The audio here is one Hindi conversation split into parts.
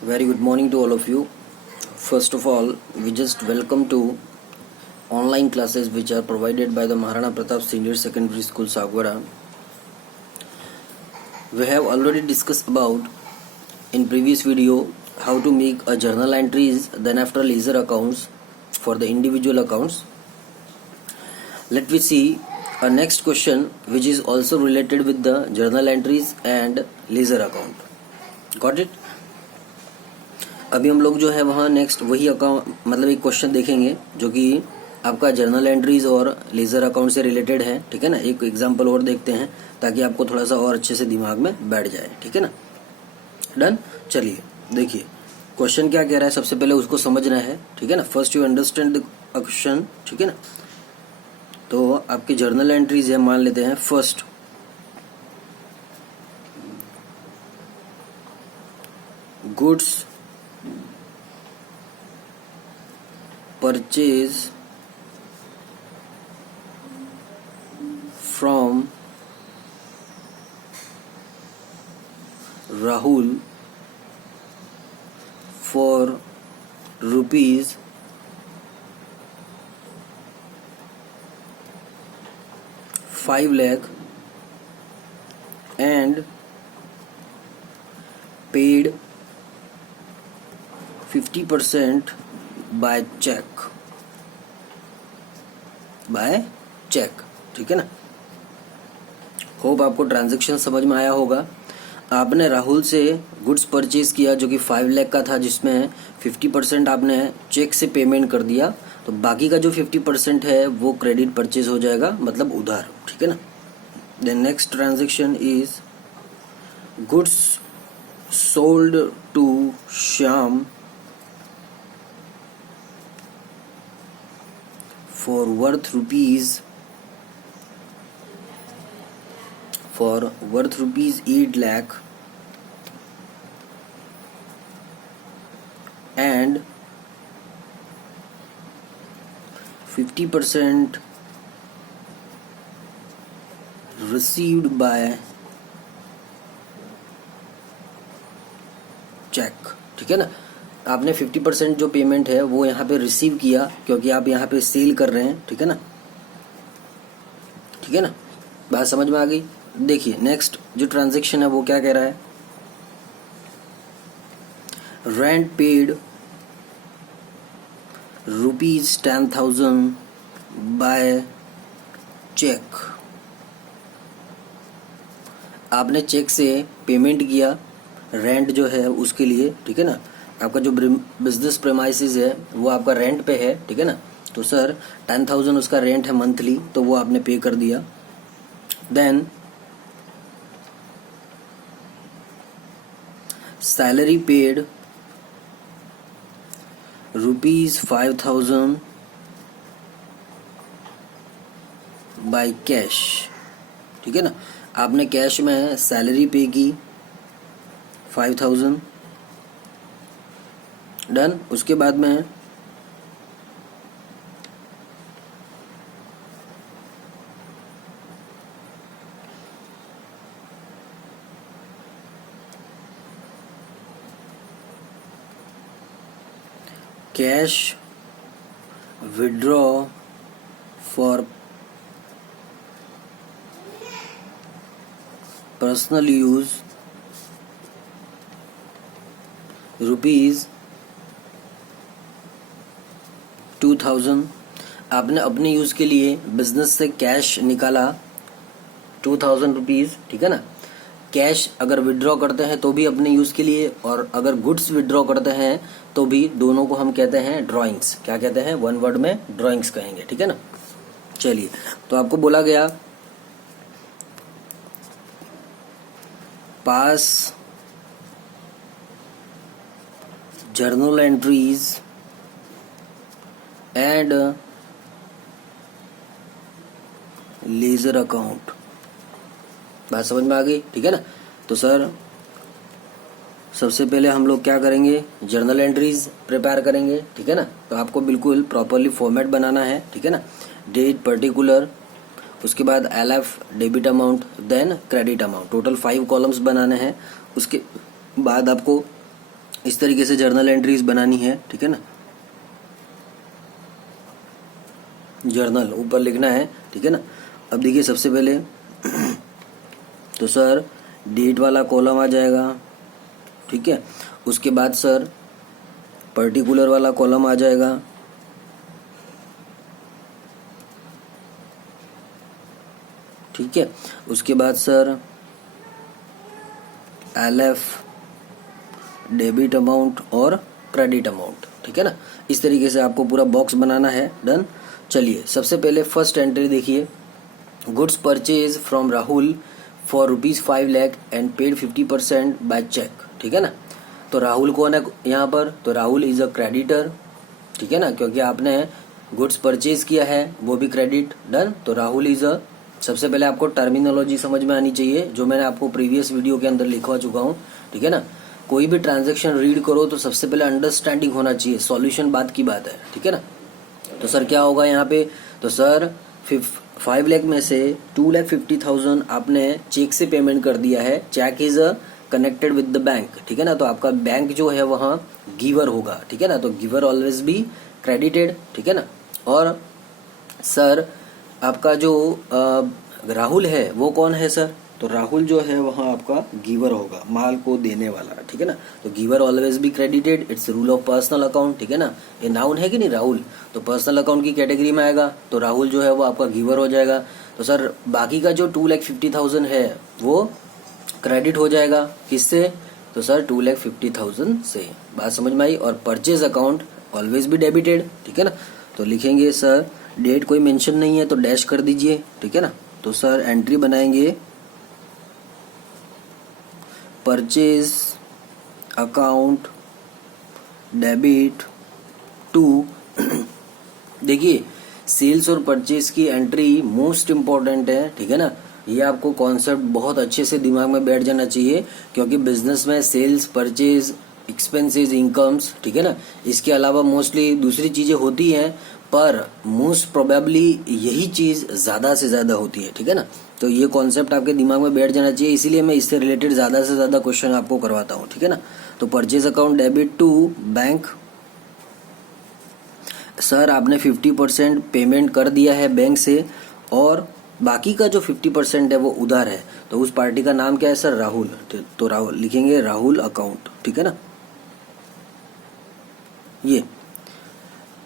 Very good morning to all of you. First of all, we just welcome to online classes which are provided by the Maharana Pratap Senior Secondary School, Sagwara. We have already discussed about in previous video how to make a journal entries, then after leisure accounts for the individual accounts. Let me see a next question which is also related with the journal entries and leisure account. Got it? अभी हम लोग जो है वहाँ नेक्स्ट वही अकाउंट मतलब एक क्वेश्चन देखेंगे जो कि आपका जर्नल एंट्रीज और लेजर अकाउंट से रिलेटेड है. ठीक है ना. एक एग्जांपल और देखते हैं ताकि आपको थोड़ा सा और अच्छे से दिमाग में बैठ जाए. ठीक है ना. डन. चलिए देखिए क्वेश्चन क्या कह रहा है. सबसे पहले उसको समझना है. ठीक है ना. First you understand the question. ठीक है ना. तो आपकी जर्नल एंट्रीज है, मान लेते हैं first goods purchase from Rahul for rupees 5 lakh and paid 50% by cheque. ठीक है ना. होप आपको ट्रांजैक्शन समझ में आया होगा. आपने राहुल से गुड्स परचेज किया जो कि 5 लाख का था, जिसमें 50% आपने चेक से पेमेंट कर दिया. तो बाकी का जो 50% है वो क्रेडिट परचेज हो जाएगा, मतलब उधार. ठीक है ना. Then next transaction is goods sold to Shyam for worth rupees 8 lakh and 50% received by check. ठीक है ना. आपने 50% जो पेमेंट है वो यहाँ पे रिसीव किया क्योंकि आप यहाँ पे सेल कर रहे हैं. ठीक है ना. ठीक है ना. बात समझ में आ गई. देखिए नेक्स्ट जो ट्रांजैक्शन है वो क्या कह रहा है. Rent paid ₹10,000 by cheque. आपने चेक से पेमेंट किया रेंट जो है उसके लिए. ठीक है ना. आपका जो बिजनेस प्रेमाइसिस है वो आपका रेंट पे है. ठीक है ना. तो सर 10,000 उसका रेंट है मंथली, तो वो आपने पे कर दिया. Then salary paid ₹5,000 by cash. ठीक है ना. आपने कैश में सैलरी पे की 5,000. डन. उसके बाद में cash withdraw for personal use ₹2,000. आपने अपने यूज के लिए बिजनेस से कैश निकाला 2,000 रुपीज. ठीक है ना. कैश अगर विड्रॉ करते हैं तो भी अपने यूज के लिए, और अगर गुड्स विड्रॉ करते हैं तो भी, दोनों को हम कहते हैं ड्राइंग्स. क्या कहते हैं? वन वर्ड में ड्राइंग्स कहेंगे. ठीक है ना. चलिए, तो आपको बोला गया पास journal entries and ledger account. बात समझ में आ गई. ठीक है ना. तो सर सबसे पहले हम लोग क्या करेंगे, जर्नल एंट्रीज प्रिपेयर करेंगे. ठीक है ना. तो आपको बिल्कुल प्रॉपरली फॉर्मेट बनाना है. ठीक है ना. डेट पर्टिकुलर, उसके बाद LF debit amount, then credit amount. Total 5 columns बनाने हैं. उसके बाद आपको इस तरीके से जर्नल एंट्रीज बनानी है, ठीक है ना। जर्नल ऊपर लिखना है, ठीक है ना। अब देखिए सबसे पहले तो सर डेट वाला कॉलम आ जाएगा, ठीक है। उसके बाद सर पर्टिकुलर वाला कॉलम आ जाएगा, ठीक है। उसके बाद सर LF डेबिट अमाउंट और क्रेडिट अमाउंट, ठीक है ना। इस तरीके से आपको पूरा बॉक्स बनाना है। डन। चलिए सबसे पहले फर्स्ट एंट्री देखिए, goods purchase from Rahul for ₹5 lakh and paid 50% by cheque, ठीक है ना। तो राहुल कौन है यहाँ पर? तो राहुल इज अ क्रेडिटर, ठीक है ना, क्योंकि आपने गुड्स परचेज किया है, वो भी क्रेडिट। डन। तो राहुल इज अ, सबसे पहले आपको टर्मिनोलॉजी समझ में आनी चाहिए, जो मैंने आपको प्रीवियस वीडियो के अंदर लिखवा चुका हूँ, ठीक है ना। कोई भी ट्रांजैक्शन रीड करो तो सबसे पहले अंडरस्टैंडिंग होना चाहिए, सॉल्यूशन बात की बात है, ठीक है ना। तो सर क्या होगा यहाँ पे? तो सर 5 लाख में से 2,50,000 आपने चेक से पेमेंट कर दिया है। Cheque is connected with the bank, ठीक है ना। तो आपका बैंक जो है वहाँ गिवर होगा, ठीक है ना। तो गिवर ऑलवेज बी क्रेडिटेड, ठीक है ना। और सर आपका जो राहुल है वो कौन है सर? तो राहुल जो है वहाँ आपका गिवर होगा, माल को देने वाला, ठीक है ना। तो giver always be credited, it's rule of personal account, ठीक है ना। ये नाउन है कि नहीं राहुल, तो पर्सनल अकाउंट की कैटेगरी में आएगा, तो राहुल जो है वो आपका गिवर हो जाएगा। तो सर बाकी का जो 2,50,000 है वो क्रेडिट हो जाएगा, किससे? तो सर 2,50,000 से। बात समझ में आई। और purchase account always be debited, ठीक है ना। तो लिखेंगे सर, डेट कोई मेंशन नहीं है तो डैश कर दीजिए, ठीक है ना। तो सर एंट्री बनाएंगे परचेज अकाउंट डेबिट टू देखिए सेल्स और परचेज की एंट्री मोस्ट इम्पोर्टेंट है, ठीक है ना। ये आपको कॉन्सेप्ट बहुत अच्छे से दिमाग में बैठ जाना चाहिए, क्योंकि बिजनेस में सेल्स, परचेज, एक्सपेंसेस, इनकम्स, ठीक है ना, इसके अलावा मोस्टली दूसरी चीजें होती हैं, पर मोस्ट प्रोबेबली यही चीज ज्यादा से ज्यादा होती है, ठीक है ना। तो ये कॉन्सेप्ट आपके दिमाग में बैठ जाना चाहिए, इसीलिए मैं इससे रिलेटेड ज्यादा से ज्यादा क्वेश्चन आपको करवाता हूँ, ठीक है ना। तो purchase account debit to bank, sir आपने 50% पेमेंट कर दिया है बैंक से, और बाकी का जो 50% है वो उधार है। तो उस पार्टी का नाम क्या है सर? राहुल। तो राहुल लिखेंगे, राहुल अकाउंट, ठीक है ना। ये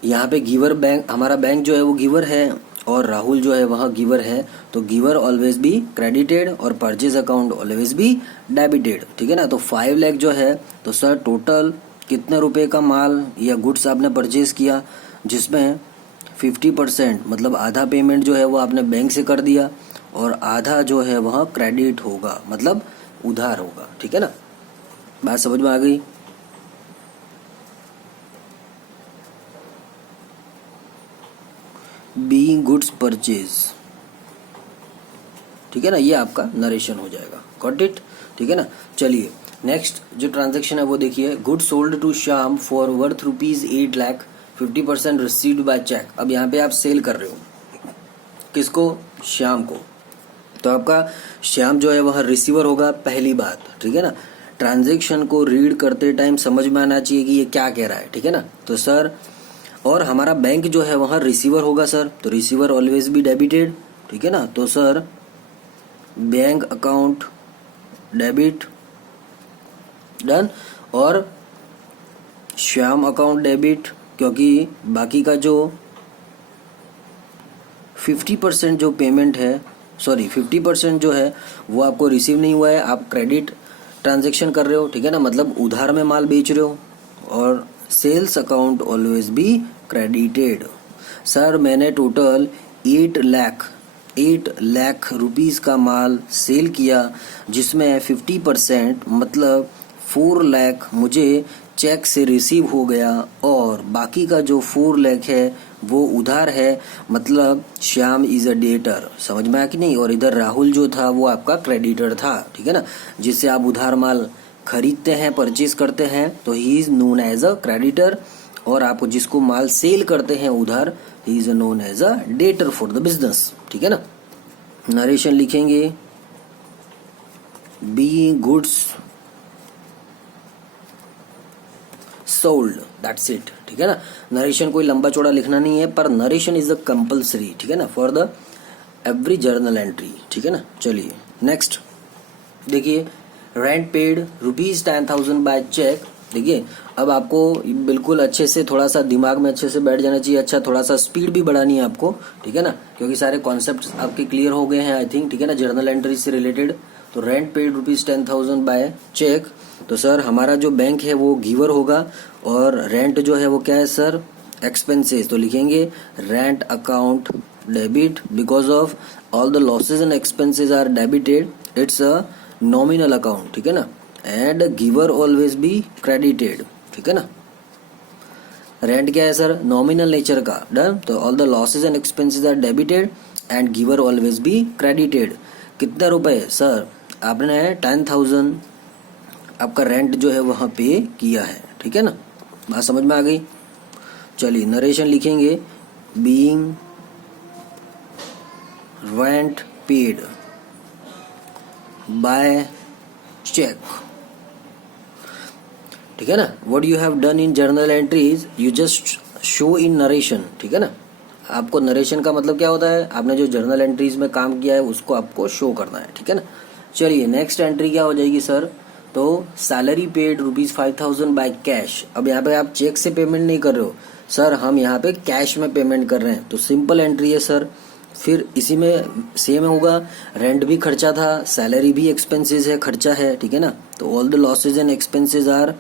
यहाँ पे गिवर बैंक, हमारा बैंक जो है वो गिवर है और राहुल जो है वहाँ गिवर है, तो गिवर ऑलवेज बी क्रेडिटेड और purchase account always be debited, ठीक है ना। तो 5 लाख जो है, तो सर टोटल कितने रुपए का माल या गुड्स आपने परचेज किया, जिसमें 50% मतलब आधा पेमेंट जो है वो आपने बैंक से कर दिया और आधा जो है वह क्रेडिट होगा, मतलब उधार होगा, ठीक है ना। बात समझ में आ गई? बीइंग गुड्स परचेज, ठीक है ना, ये आपका नरेशन हो जाएगा। गॉट इट, ठीक है ना। चलिए नेक्स्ट जो ट्रांजैक्शन है वो देखिए, goods sold to Shyam for worth ₹8 lakh, 50% received by cheque. अब यहाँ पे आप सेल कर रहे हो किसको? श्याम को। तो आपका श्याम जो है वह रिसीवर होगा, पहली बात, ठीक है ना। ट्रांजैक्शन को रीड करते टाइम समझ में आना चाहिए कि ये क्या कह रहा है, ठीक है ना। तो सर, और हमारा बैंक जो है वहाँ रिसीवर होगा सर, तो रिसीवर ऑलवेज बी डेबिटेड, ठीक है ना। तो sir bank account debit, done. और श्याम अकाउंट डेबिट, क्योंकि बाकी का जो 50% जो पेमेंट है, सॉरी 50% जो है वो आपको रिसीव नहीं हुआ है, आप क्रेडिट ट्रांजैक्शन कर रहे हो, ठीक है ना, मतलब उधार में माल बेच रहे हो। और sales account always be credited. Sir मैंने टोटल 8 लाख रुपीस का माल सेल किया, जिसमें 50% मतलब 4 लाख मुझे चेक से रिसीव हो गया और बाकी का जो 4 लाख है वो उधार है, मतलब श्याम इज अ डेटर। समझ में आया कि नहीं? और इधर राहुल जो था वो आपका क्रेडिटर था, ठीक है ना, जिससे आप उधार माल खरीदते हैं, परचेज करते हैं, तो he is known as a creditor. और आप जिसको माल सेल करते हैं उधार, he is known as a debtor for the business, ठीक है ना। नरेशन लिखेंगे, be goods sold, that's it, ठीक है ना। नरेशन कोई लंबा चौड़ा लिखना नहीं है, पर नरेशन इज अ कंपल्सरी, ठीक है ना, for the every journal entry, ठीक है ना। चलिए नेक्स्ट देखिए, रेंट पेड ₹10,000 बाय चेक। देखिए अब आपको बिल्कुल अच्छे से थोड़ा सा दिमाग में अच्छे से बैठ जाना चाहिए, अच्छा थोड़ा सा स्पीड भी बढ़ानी है आपको, ठीक है ना, क्योंकि सारे कॉन्सेप्ट्स आपके क्लियर हो गए हैं आई थिंक, ठीक है ना, जर्नल एंट्री से रिलेटेड। तो रेंट पेड ₹10,000 बाय चेक, तो सर हमारा जो बैंक है वो गिवर होगा, और रेंट जो है वो क्या है सर, एक्सपेंसेस। तो लिखेंगे rent account debit, because of all the losses and expenses are debited, it's a nominal account, ठीक है ना, and giver always be credited, ठीक है ना। रेंट क्या है सर, नॉमिनल नेचर का, डन। तो all the losses and expenses are debited and giver always be credited. कितने रुपए सर, आपने 10,000 आपका रेंट जो है वहां पे किया है, ठीक है ना, बात समझ में आ गई। चलिए नरेशन लिखेंगे, being rent paid by cheque, ठीक है ना। What you have done in journal entries you just show in narration, ठीक है ना। आपको नरेशन का मतलब क्या होता है, आपने जो जर्नल एंट्रीज में काम किया है उसको आपको शो करना है, ठीक है ना। चलिए नेक्स्ट एंट्री क्या हो जाएगी सर, तो सैलरी पेड ₹5,000 बाय कैश। अब यहाँ पे आप चेक से पेमेंट नहीं कर रहे हो सर, हम यहाँ पे कैश में पेमेंट कर रहे हैं, तो सिंपल एंट्री है सर। फिर इसी में सेम होगा, रेंट भी खर्चा था, सैलरी भी एक्सपेंसेस है, खर्चा है, ठीक है ना। तो all the losses and expenses are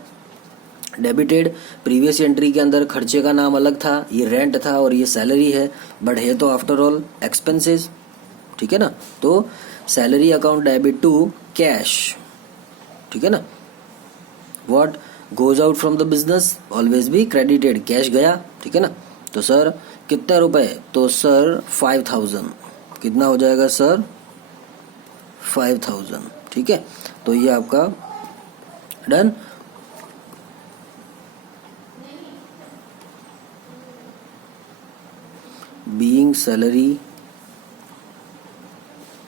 debited. Previous entry के अंदर खर्चे का नाम अलग था, ये रेंट था और ये सैलरी है, बट है तो आफ्टर ऑल एक्सपेंसेस, ठीक है ना। तो salary account debit to cash, ठीक है ना। What goes out from the business always be credited, cash गया, ठीक है ना। तो सर कितने रुपए, तो सर 5,000, कितना हो जाएगा सर 5,000, ठीक है। तो ये आपका डन। बीइंग सैलरी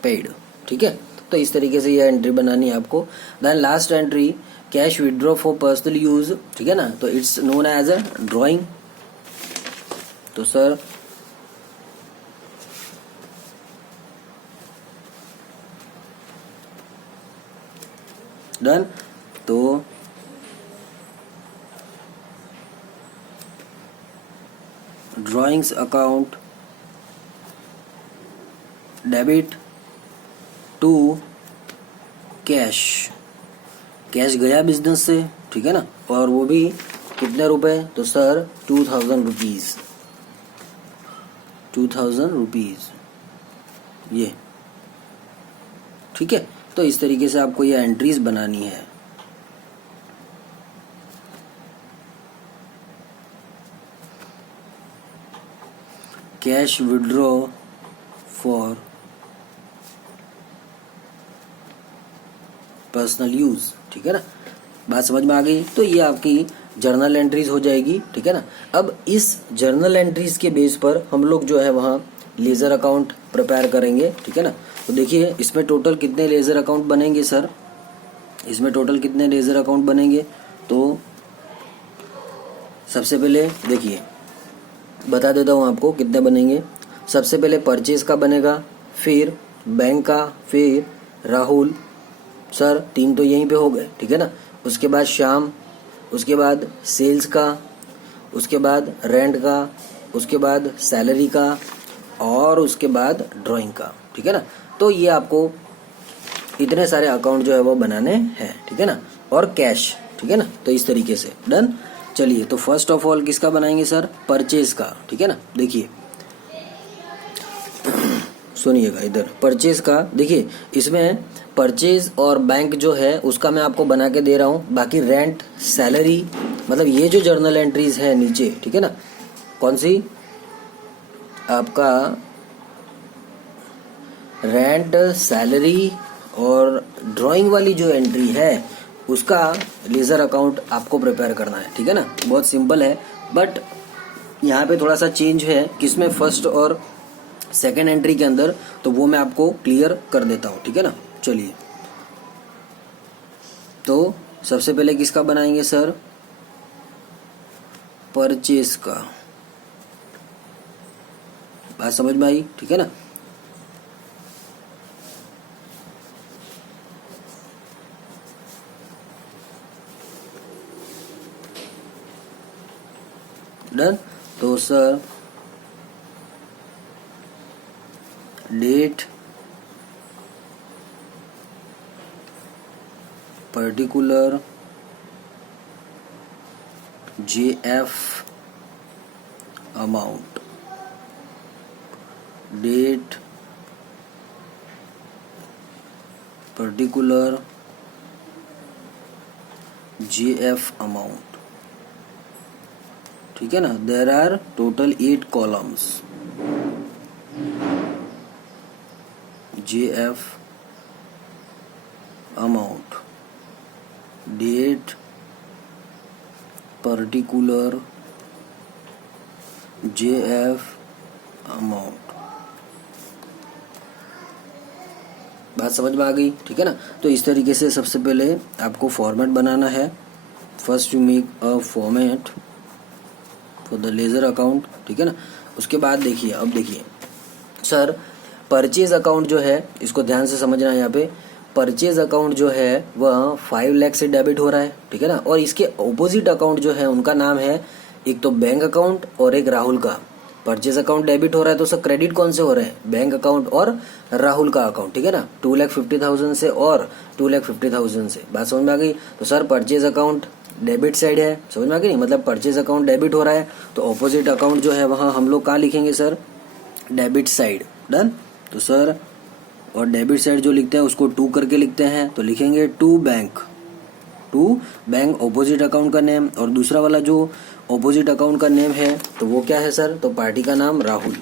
पेड, ठीक है। तो इस तरीके से ये एंट्री बनानी है आपको। Then last entry, cash withdraw for personal use, ठीक है ना, तो it's known as a drawing. तो सर डन। तो drawings account debit to cash, cash गया बिजनेस से, ठीक है ना, और वो भी कितने रुपए, तो सर 2,000 रुपीज, 2,000 रुपीज ये, ठीक है। तो इस तरीके से आपको ये एंट्रीज बनानी है। Cash withdraw for personal use, ठीक है ना, बात समझ में आ गई। तो ये आपकी जर्नल एंट्रीज हो जाएगी, ठीक है ना। अब इस जर्नल एंट्रीज के बेस पर हम लोग जो है वहाँ लेजर अकाउंट प्रिपेयर करेंगे, ठीक है ना। तो देखिए इसमें टोटल कितने लेजर अकाउंट बनेंगे सर, इसमें टोटल कितने लेजर अकाउंट बनेंगे, तो सबसे पहले देखिए बता देता हूँ आपको कितने बनेंगे। सबसे पहले परचेज का बनेगा, फिर बैंक का, फिर राहुल सर, 3 तो यहीं पे हो गए, ठीक है ना। उसके बाद श्याम, उसके बाद सेल्स का, उसके बाद रेंट का, उसके बाद सैलरी का, और उसके बाद ड्राइंग का, ठीक है ना। तो ये आपको इतने सारे अकाउंट जो है वो बनाने हैं, ठीक है ना, और कैश, ठीक है ना। तो इस तरीके से डन। चलिए तो फर्स्ट ऑफ ऑल किसका बनाएंगे सर, परचेज का, ठीक है ना। देखिए सुनिएगा इधर, परचेज का देखिए, इसमें परचेज और बैंक जो है उसका मैं आपको बना के दे रहा हूँ, बाकी रेंट सैलरी मतलब ये जो जर्नल एंट्रीज है नीचे, ठीक है ना, कौन सी आपका रेंट सैलरी और ड्राइंग वाली जो एंट्री है उसका लेजर अकाउंट आपको प्रिपेयर करना है, ठीक है ना। बहुत सिंपल है, बट यहाँ पे थोड़ा सा चेंज है किसमें, फर्स्ट और सेकेंड एंट्री के अंदर, तो वो मैं आपको क्लियर कर देता हूँ, ठीक है ना। चलिए तो सबसे पहले किसका बनाएंगे सर, परचेज का। बात समझ में आई, ठीक है ना। डन। तो sir date particular JF amount, date particular JF amount, ठीक है ना। There are total 8 columns. JF amount, date particular JF amount. बात समझ में आ गई, ठीक है ना। तो इस तरीके से सबसे पहले आपको फॉर्मेट बनाना है। First you make a format for the ledger account, ठीक है ना। उसके बाद देखिए, अब देखिए सर परचेज अकाउंट जो है, इसको ध्यान से समझना है। यहाँ पे परचेज अकाउंट जो है वह 5 लाख से डेबिट हो रहा है, ठीक है ना। और इसके ऑपोजिट अकाउंट जो है उनका नाम है, एक तो बैंक अकाउंट और एक राहुल का। परचेज अकाउंट डेबिट हो रहा है तो सर क्रेडिट कौन से हो रहे हैं, बैंक अकाउंट और राहुल का अकाउंट, ठीक है ना। 2,50,000 से और 2,50,000 से। बात समझ में आ गई। तो sir purchase account debit side है, समझ में आ गई नहीं, मतलब परचेज अकाउंट डेबिट हो रहा है तो ऑपोजिट अकाउंट जो है वहां हम लोग कहाँ लिखेंगे सर, डेबिट साइड। डन। तो सर और डेबिट साइड जो लिखते हैं उसको 2 करके लिखते हैं, तो लिखेंगे टू बैंक ऑपोजिट अकाउंट का नेम। और दूसरा वाला जो ऑपोजिट अकाउंट का नेम है तो वो क्या है सर, तो पार्टी का नाम राहुल।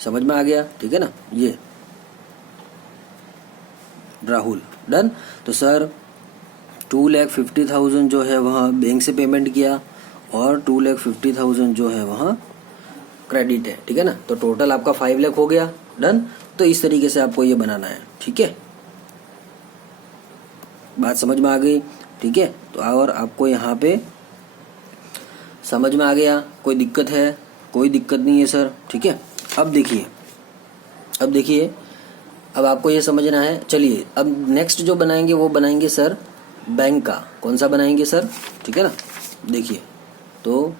समझ में आ गया, ठीक है ना, ये राहुल। डन। तो सर 2,50,000 जो है वहाँ बैंक से पेमेंट किया और 2,50,000 जो है वहाँ क्रेडिट है, ठीक है ना। तो टोटल आपका 5 लाख हो गया। डन। तो इस तरीके से आपको ये बनाना है, ठीक है। बात समझ में आ गई, ठीक है। तो और आपको यहाँ पे समझ में आ गया, कोई दिक्कत है, कोई दिक्कत नहीं है सर, ठीक है। अब देखिए अब आपको ये समझना है। चलिए अब नेक्स्ट जो बनाएंगे वो बनाएंगे सर बैंक का। कौन सा बनाएंगे सर, ठीक है ना। देखिए तो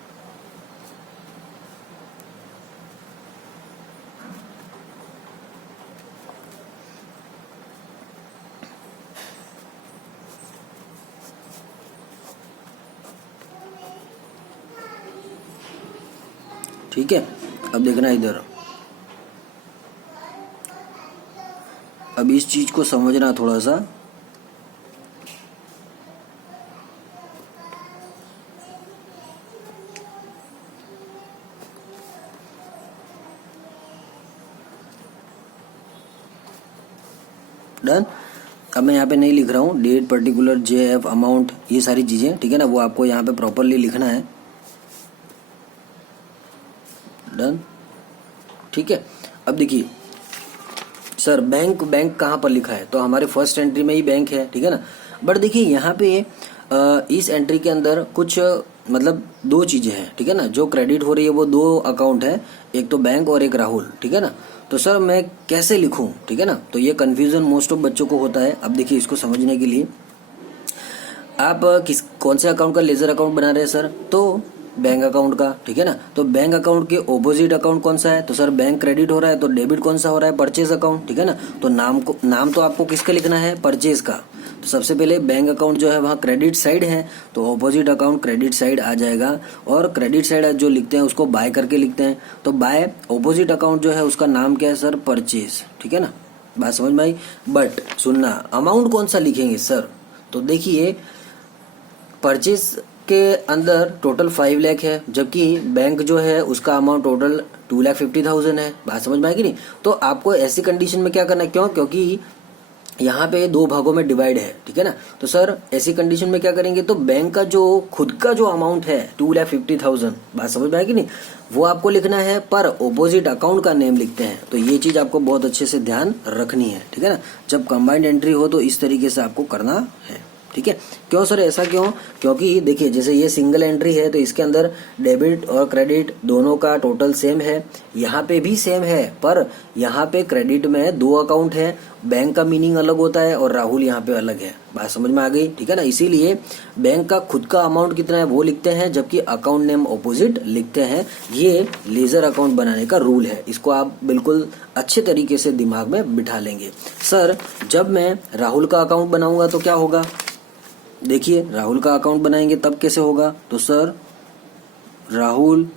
ठीक है, अब देखना इधर, अब इस चीज को समझना थोड़ा सा। डन। अब मैं यहाँ पे नहीं लिख रहा हूँ डेट पर्टिकुलर JF अमाउंट, ये सारी चीजें, ठीक है ना, वो आपको यहाँ पे प्रॉपरली लिखना है। डन, ठीक है। अब देखिए सर बैंक कहाँ पर लिखा है, तो हमारे फर्स्ट एंट्री में ही बैंक है, ठीक है ना। बट देखिए यहाँ पे इस एंट्री के अंदर कुछ मतलब 2 चीजें हैं, ठीक है ना। जो क्रेडिट हो रही है वो 2 अकाउंट है, एक तो बैंक और एक राहुल, ठीक है ना। तो सर मैं कैसे लिखूं, ठीक है ना। तो ये कंफ्यूजन मोस्ट ऑफ बच्चों को होता है। अब देखिए इसको समझने के लिए आप कौन से अकाउंट का लेजर अकाउंट बना रहे हैं सर, तो बैंक अकाउंट का, ठीक है ना। तो बैंक अकाउंट के ऑपोजिट अकाउंट कौन सा है, तो सर बैंक क्रेडिट हो रहा है तो डेबिट कौन सा हो रहा है, परचेज अकाउंट, ठीक है ना। तो नाम तो आपको किसका लिखना है, परचेज का। तो सबसे पहले बैंक अकाउंट जो है वहाँ क्रेडिट साइड है तो ऑपोजिट अकाउंट क्रेडिट साइड आ जाएगा। और क्रेडिट साइड जो लिखते हैं उसको बाय करके लिखते हैं, तो बाय ऑपोजिट अकाउंट जो है उसका नाम क्या है सर, परचेज, ठीक है ना। बात समझ में आई। बट सुनना, अमाउंट कौन सा लिखेंगे सर, तो देखिए परचेज के अंदर टोटल 5 लाख है, जबकि बैंक जो है उसका अमाउंट टोटल 2,50,000 है। बात समझ में आएगी नहीं। तो आपको ऐसी कंडीशन में क्या करना है, क्योंकि यहाँ पे 2 भागों में डिवाइड है, ठीक है ना। तो सर ऐसी कंडीशन में क्या करेंगे, तो बैंक का जो खुद का जो अमाउंट है 2,50,000, बात समझ में आएगी नहीं, वो आपको लिखना है, पर ऑपोजिट अकाउंट का नेम लिखते हैं। तो ये चीज आपको बहुत अच्छे से ध्यान रखनी है, ठीक है ना। जब कंबाइंड एंट्री हो तो इस तरीके से आपको करना है। ठीक है। क्यों सर, ऐसा क्यों? क्योंकि देखिए जैसे ये सिंगल एंट्री है तो इसके अंदर डेबिट और क्रेडिट दोनों का टोटल सेम है, यहाँ पे भी सेम है, पर यहाँ पे क्रेडिट में 2 अकाउंट है, बैंक का मीनिंग अलग होता है और राहुल यहाँ पे अलग है। बात समझ में आ गई, ठीक है ना। इसीलिए बैंक का खुद का अमाउंट कितना है वो लिखते हैं, जबकि अकाउंट नेम ऑपोजिट लिखते हैं। ये लेजर अकाउंट बनाने का रूल है, इसको आप बिल्कुल अच्छे तरीके से दिमाग में बिठा लेंगे। सर जब मैं राहुल का अकाउंट बनाऊंगा तो क्या होगा? देखिए राहुल का अकाउंट बनाएंगे तब कैसे होगा? तो सर राहुल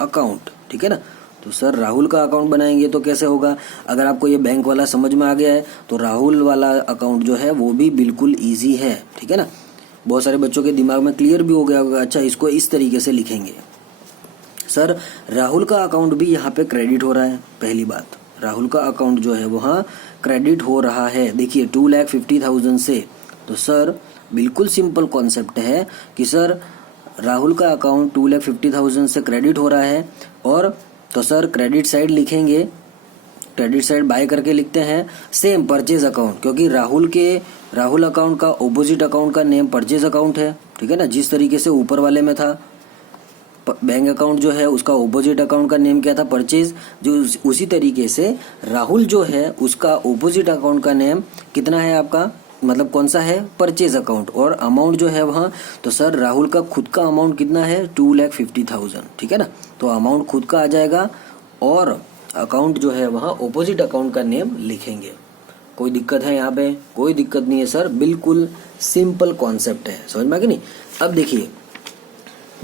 अकाउंट, ठीक है ना। तो सर राहुल का अकाउंट बनाएंगे तो कैसे होगा? अगर आपको ये बैंक वाला समझ में आ गया है तो राहुल वाला अकाउंट जो है वो भी बिल्कुल इजी है, ठीक है ना। बहुत सारे बच्चों के दिमाग में क्लियर भी हो गया होगा, अच्छा इसको इस तरीके से लिखेंगे। सर राहुल का अकाउंट भी यहाँ पे क्रेडिट हो रहा है, पहली बात राहुल का अकाउंट जो है वहाँ क्रेडिट हो रहा है। देखिए 2,50,000 से, तो सर बिल्कुल सिंपल कॉन्सेप्ट है कि सर राहुल का अकाउंट 2,50,000 से क्रेडिट हो रहा है, और तो सर क्रेडिट साइड लिखेंगे, क्रेडिट साइड बाय करके लिखते हैं। सेम परचेज अकाउंट, क्योंकि राहुल अकाउंट का ऑपोजिट अकाउंट का नेम परचेज अकाउंट है, ठीक है ना। जिस तरीके से ऊपर वाले में था बैंक अकाउंट जो है उसका ऑपोजिट अकाउंट का नेम क्या था? परचेज। जो उसी तरीके से राहुल जो है उसका ऑपोजिट अकाउंट का नेम कितना है आपका, मतलब कौन सा है? Purchase account. और अमाउंट जो है वहाँ, तो सर राहुल का खुद का अमाउंट कितना है? 2,50,000, ठीक है ना। तो अमाउंट खुद का आ जाएगा और अकाउंट जो है वहाँ ऑपोजिट अकाउंट का नेम लिखेंगे। कोई दिक्कत है यहाँ पे? कोई दिक्कत नहीं है सर, बिल्कुल सिंपल कॉन्सेप्ट है, समझ में आ गया नहीं। अब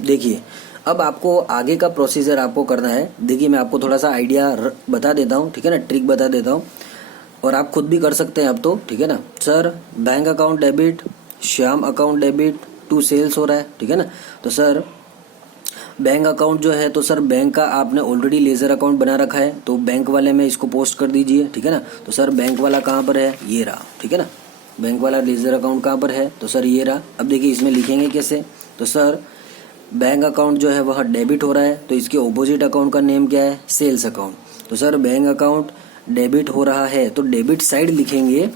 देखिए अब आपको आगे का प्रोसीजर आपको करना है। देखिए मैं आपको थोड़ा सा आइडिया बता देता हूँ, ठीक है ना, ट्रिक बता देता हूँ, और आप खुद भी कर सकते हैं अब तो, ठीक है ना। Sir bank account debit, Shyam account debit to sales हो रहा है, ठीक है ना। तो सर बैंक अकाउंट जो है, तो सर बैंक का आपने ऑलरेडी लेजर अकाउंट बना रखा है, तो बैंक वाले में इसको पोस्ट कर दीजिए, ठीक है ना। तो सर बैंक वाला कहाँ पर है? ये रहा, ठीक है ना। बैंक वाला लेजर अकाउंट कहाँ पर है? तो सर ये रहा। अब देखिए इसमें लिखेंगे कैसे? तो सर बैंक अकाउंट जो है वह डेबिट हो रहा है, तो इसके ऑपोजिट अकाउंट का नेम क्या है? Sales account. तो सर बैंक अकाउंट डेबिट हो रहा है तो डेबिट साइड लिखेंगे,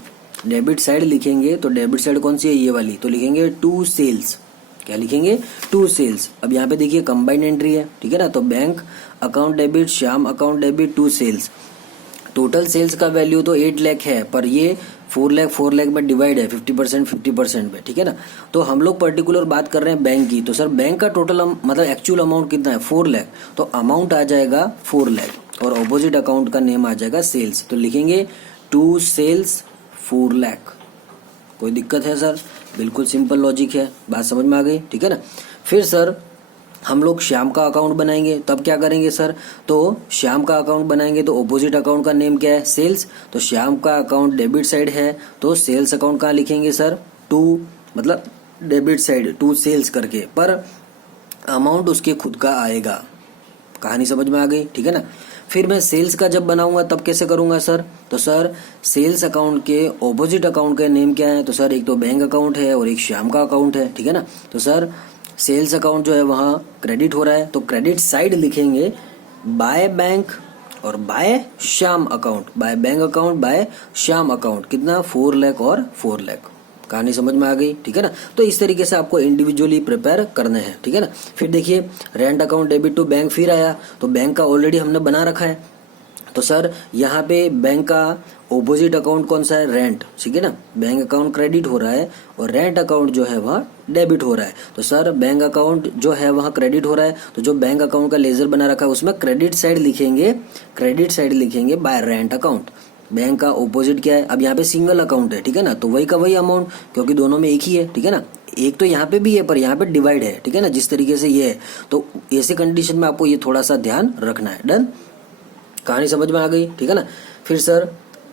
डेबिट साइड लिखेंगे तो डेबिट साइड कौन सी है? ये वाली। तो लिखेंगे टू सेल्स। क्या लिखेंगे? To sales. अब यहाँ पे देखिए कंबाइंड एंट्री है, ठीक है ना। तो bank account debit, Shyam account debit, to sales. Total sales का वैल्यू तो 8 लाख है, पर ये 4 लाख में डिवाइड है 50% पे, ठीक है ना। तो हम लोग पर्टिकुलर बात कर रहे हैं बैंक की। तो सर बैंक का टोटल मतलब एक्चुअल अमाउंट कितना है? 4 लाख। तो अमाउंट आ जाएगा 4 लाख और ऑपोजिट अकाउंट का नेम आ जाएगा सेल्स। तो लिखेंगे टू सेल्स 4 लाख। कोई दिक्कत है सर? बिल्कुल सिंपल लॉजिक है, बात समझ में आ गई, ठीक है ना। फिर सर हम लोग श्याम का अकाउंट बनाएंगे, तब क्या करेंगे सर? तो श्याम का अकाउंट बनाएंगे तो ऑपोजिट अकाउंट का नेम क्या है? सेल्स। तो श्याम का अकाउंट डेबिट साइड है तो सेल्स अकाउंट कहाँ लिखेंगे सर? टू, मतलब डेबिट साइड टू सेल्स करके, पर अमाउंट उसके खुद का आएगा। कहानी समझ में आ गई, ठीक है ना। फिर मैं सेल्स का जब बनाऊंगा तब कैसे करूंगा सर? तो सर सेल्स अकाउंट के ऑपोजिट अकाउंट का नेम क्या है? तो सर एक तो बैंक अकाउंट है और एक श्याम का अकाउंट है, ठीक है ना। तो सर सेल्स अकाउंट जो है वहाँ क्रेडिट हो रहा है तो क्रेडिट साइड लिखेंगे बाय बैंक और by Shyam account, by bank account by Shyam account. कितना? 4 लाख और 4 लाख। कहानी समझ में आ गई, ठीक है ना। तो इस तरीके से आपको इंडिविजुअली प्रिपेयर करने हैं, ठीक है ना। फिर देखिए rent account debit to bank, फिर आया तो बैंक का ऑलरेडी हमने बना रखा है। तो सर यहाँ पे बैंक का ऑपोजिट अकाउंट कौन सा है? रेंट, ठीक है ना। बैंक अकाउंट क्रेडिट हो रहा है और रेंट अकाउंट जो है वह डेबिट हो रहा है। तो सर बैंक अकाउंट जो है वह क्रेडिट हो रहा है, तो जो बैंक अकाउंट का लेजर बना रखा है उसमें क्रेडिट साइड लिखेंगे बाय रेंट अकाउंट। बैंक का ऑपोजिट क्या है? अब यहाँ पे सिंगल अकाउंट है, ठीक है ना, तो वही का वही अमाउंट, क्योंकि दोनों में एक ही है, ठीक है ना। एक तो यहाँ पे भी है पर यहाँ पे डिवाइड है, ठीक है ना, जिस तरीके से ये है। तो ऐसे कंडीशन में आपको ये थोड़ा सा ध्यान रखना है। डन? कहानी समझ में आ गई, ठीक है ना। फिर सर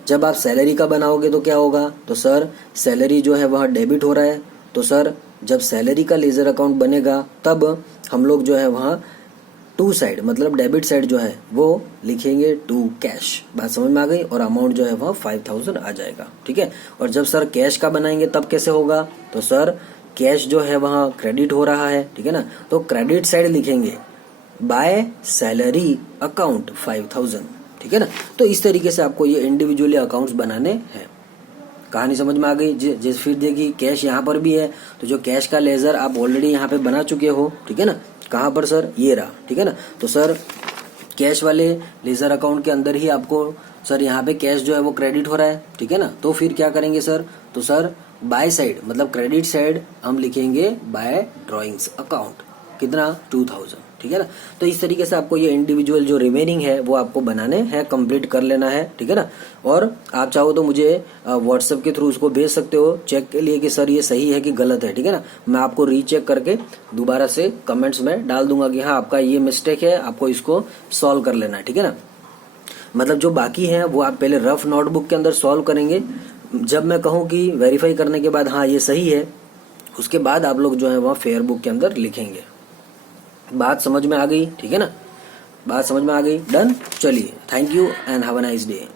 जब आप सैलरी का बनाओगे तो क्या होगा? तो सर सैलरी जो है वह डेबिट हो रहा है, तो सर जब सैलरी का लेजर अकाउंट बनेगा तब हम लोग जो है वहाँ टू साइड, मतलब डेबिट साइड जो है वो लिखेंगे टू कैश। बात समझ में आ गई। और अमाउंट जो है वह 5,000 आ जाएगा, ठीक है। और जब सर कैश का बनाएंगे तब कैसे होगा? तो सर कैश जो है वहाँ क्रेडिट हो रहा है, ठीक है ना, तो क्रेडिट साइड लिखेंगे बाय सैलरी अकाउंट 5,000, ठीक है ना। तो इस तरीके से आपको ये इंडिविजुअली अकाउंट्स बनाने हैं। कहानी समझ में आ गई। जैसे फिर देखिए कैश यहाँ पर भी है, तो जो कैश का लेजर आप ऑलरेडी यहाँ पे बना चुके हो, ठीक है ना। कहाँ पर सर, ये रहा, ठीक है ना। तो सर कैश वाले लेजर अकाउंट के अंदर ही आपको सर यहाँ पे कैश जो है वो क्रेडिट हो रहा है, ठीक है ना। तो फिर क्या करेंगे सर, तो सर बाय साइड मतलब क्रेडिट साइड हम लिखेंगे बाय ड्रॉइंग्स अकाउंट, कितना 2000, ठीक है ना। तो इस तरीके से आपको ये इंडिविजुअल जो रिमेनिंग है वो आपको बनाने हैं, कंप्लीट कर लेना है, ठीक है ना। और आप चाहो तो मुझे व्हाट्सएप के थ्रू उसको भेज सकते हो चेक के लिए कि सर ये सही है कि गलत है, ठीक है ना। मैं आपको रीचेक करके दोबारा से कमेंट्स में डाल दूंगा कि हाँ आपका ये मिस्टेक है, आपको इसको सॉल्व कर लेना है, ठीक है ना। मतलब जो बाकी है वो आप पहले रफ नोटबुक के अंदर सॉल्व करेंगे, जब मैं कहूँ कि वेरीफाई करने के बाद हाँ ये सही है, उसके बाद आप लोग जो है वह फेयर बुक के अंदर लिखेंगे। बात समझ में आ गई, ठीक है ना। बात समझ में आ गई, डन। चलिए, thank you and have a nice day.